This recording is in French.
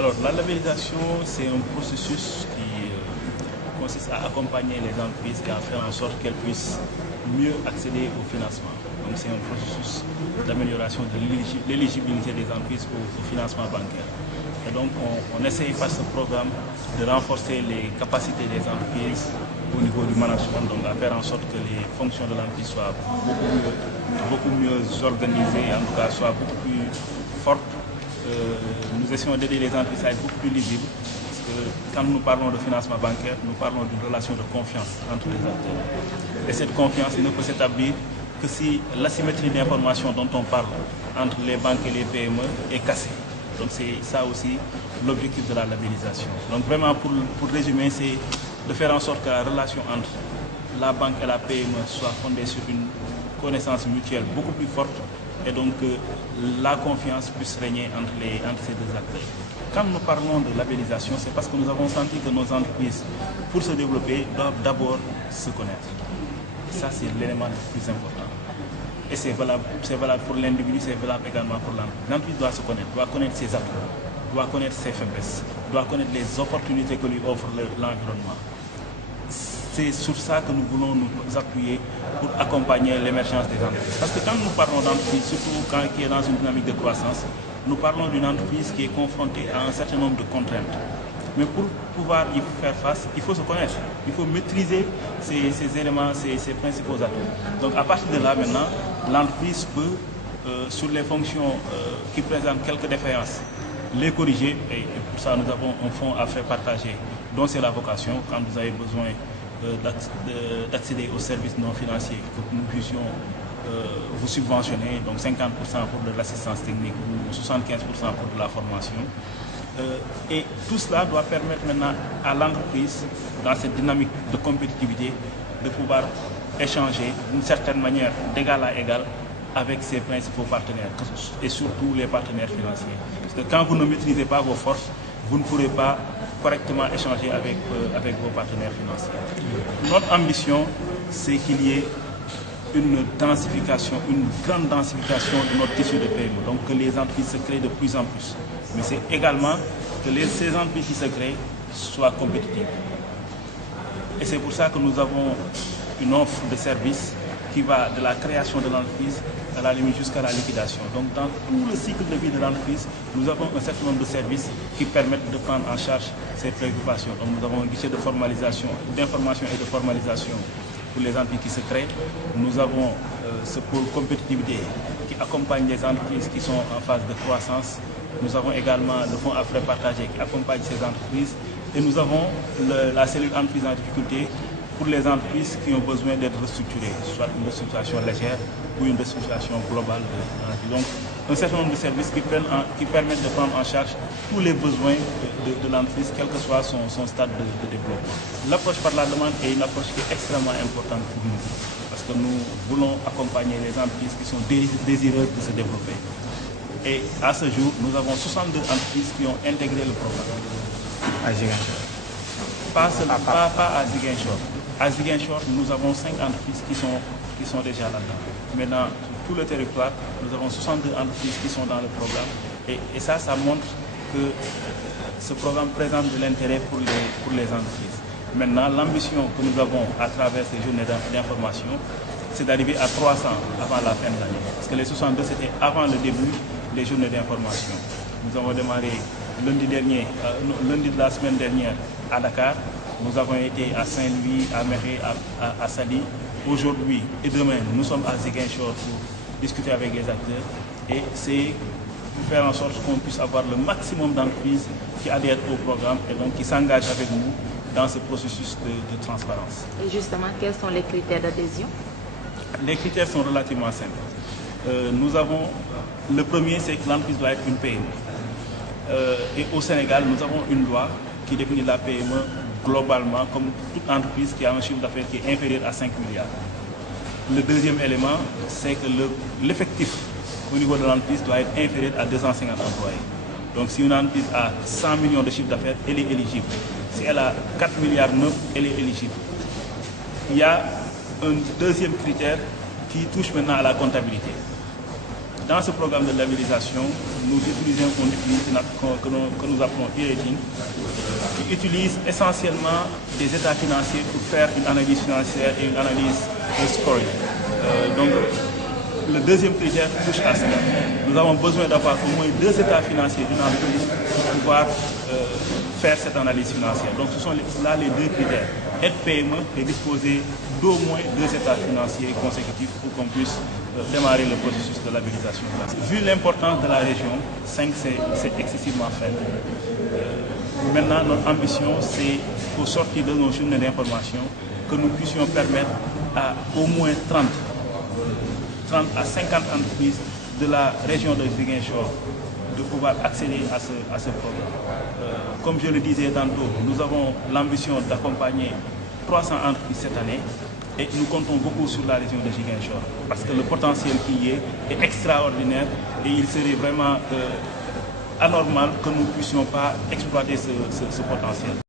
Alors, la labellisation, c'est un processus qui consiste à accompagner les entreprises et à faire en sorte qu'elles puissent mieux accéder au financement. Donc, c'est un processus d'amélioration de l'éligibilité des entreprises au financement bancaire. Et donc, on essaye par ce programme de renforcer les capacités des entreprises au niveau du management, donc à faire en sorte que les fonctions de l'entreprise soient beaucoup mieux organisées, en tout cas soient beaucoup plus fortes. Nous essayons d'aider les entreprises à être beaucoup plus lisibles, parce que quand nous parlons de financement bancaire, nous parlons d'une relation de confiance entre les acteurs. Et cette confiance ne peut s'établir que si l'asymétrie d'information dont on parle entre les banques et les PME est cassée. Donc c'est ça aussi l'objectif de la labellisation. Donc vraiment pour résumer, c'est de faire en sorte que la relation entre la banque et la PME soit fondée sur une connaissance mutuelle beaucoup plus forte, et donc que la confiance puisse régner entre ces deux acteurs. Quand nous parlons de labellisation, c'est parce que nous avons senti que nos entreprises, pour se développer, doivent d'abord se connaître. Ça, c'est l'élément le plus important. Et c'est valable pour l'individu, c'est valable également pour l'entreprise. L'entreprise doit se connaître, doit connaître ses atouts, doit connaître ses faiblesses, doit connaître les opportunités que lui offre l'environnement. C'est sur ça que nous voulons nous appuyer pour accompagner l'émergence des entreprises. Parce que quand nous parlons d'entreprise, surtout quand qui est dans une dynamique de croissance, nous parlons d'une entreprise qui est confrontée à un certain nombre de contraintes. Mais pour pouvoir y faire face, il faut se connaître. Il faut maîtriser ces éléments, ces principaux atouts. Donc à partir de là, maintenant, l'entreprise peut, sur les fonctions qui présentent quelques défaillances, les corriger. Et pour ça, nous avons un fonds à faire partager, dont c'est la vocation. Quand vous avez besoin d'accéder aux services non financiers, que nous puissions vous subventionner, donc 50% pour de l'assistance technique ou 75% pour de la formation. Et tout cela doit permettre maintenant à l'entreprise, dans cette dynamique de compétitivité, de pouvoir échanger d'une certaine manière, d'égal à égal, avec ses principaux partenaires, et surtout les partenaires financiers. Parce que quand vous ne maîtrisez pas vos forces, vous ne pourrez pas correctement échanger avec vos partenaires financiers. Notre ambition, c'est qu'il y ait une densification, une grande densification de notre tissu de PME, donc que les entreprises se créent de plus en plus. Mais c'est également que ces entreprises qui se créent soient compétitives. Et c'est pour ça que nous avons une offre de services qui va de la création de l'entreprise à la limite jusqu'à la liquidation. Donc dans tout le cycle de vie de l'entreprise, nous avons un certain nombre de services qui permettent de prendre en charge ces préoccupations. Donc nous avons un guichet de formalisation, d'information et de formalisation pour les entreprises qui se créent. Nous avons ce pôle compétitivité qui accompagne les entreprises qui sont en phase de croissance. Nous avons également le fonds à frais partagés qui accompagne ces entreprises. Et nous avons la cellule entreprise en difficulté pour les entreprises qui ont besoin d'être restructurées, soit une restructuration légère ou une restructuration globale. Donc, un certain nombre de services qui permettent de prendre en charge tous les besoins de l'entreprise, quel que soit son stade de développement. L'approche par la demande est une approche qui est extrêmement importante pour nous, parce que nous voulons accompagner les entreprises qui sont désireuses de se développer. Et à ce jour, nous avons 62 entreprises qui ont intégré le programme. À Ziguinchor. Pas à Ziguinchor. À Ziguinchor, nous avons 5 entreprises qui sont déjà là-dedans. Maintenant, sur tout le territoire, nous avons 62 entreprises qui sont dans le programme. Et ça montre que ce programme présente de l'intérêt pour les entreprises. Maintenant, l'ambition que nous avons à travers ces journées d'information, c'est d'arriver à 300 avant la fin de l'année. Parce que les 62, c'était avant le début des journées d'information. Nous avons démarré lundi de la semaine dernière à Dakar. Nous avons été à Saint-Louis, à Méré, à Sali. Aujourd'hui et demain, nous sommes à Ziguinchor pour discuter avec les acteurs. Et c'est pour faire en sorte qu'on puisse avoir le maximum d'entreprises qui adhèrent au programme et donc qui s'engagent avec nous dans ce processus de transparence. Et justement, quels sont les critères d'adhésion? Les critères sont relativement simples. Le premier, c'est que l'entreprise doit être une PME. Et au Sénégal, nous avons une loi qui définit la PME globalement comme toute entreprise qui a un chiffre d'affaires qui est inférieur à 5 milliards. Le deuxième élément, c'est que l'effectif au niveau de l'entreprise doit être inférieur à 250 employés. Donc si une entreprise a 100 millions de chiffre d'affaires, elle est éligible. Si elle a 4 milliards 9, elle est éligible. Il y a un deuxième critère qui touche maintenant à la comptabilité. Dans ce programme de labellisation, nous utilisons un outil que nous appelons e-rating, qui utilise essentiellement des états financiers pour faire une analyse financière et une analyse de scoring. Donc, le deuxième critère touche à cela. Nous avons besoin d'avoir au moins 2 états financiers d'une entreprise pour pouvoir faire cette analyse financière. Donc, ce sont là les 2 critères. Être PME et disposer d'au moins 2 états financiers consécutifs pour qu'on puisse démarrer le processus de labellisation. Vu l'importance de la région, 5 c'est excessivement faible. Maintenant, notre ambition, c'est au sortir de nos journées d'information, que nous puissions permettre à au moins 30 à 50 entreprises de la région de Ziguinchor de pouvoir accéder à ce programme. Comme je le disais tantôt, nous avons l'ambition d'accompagner 300 entreprises cette année et nous comptons beaucoup sur la région de Ziguinchor parce que le potentiel qui y est extraordinaire et il serait vraiment anormal que nous ne puissions pas exploiter ce potentiel.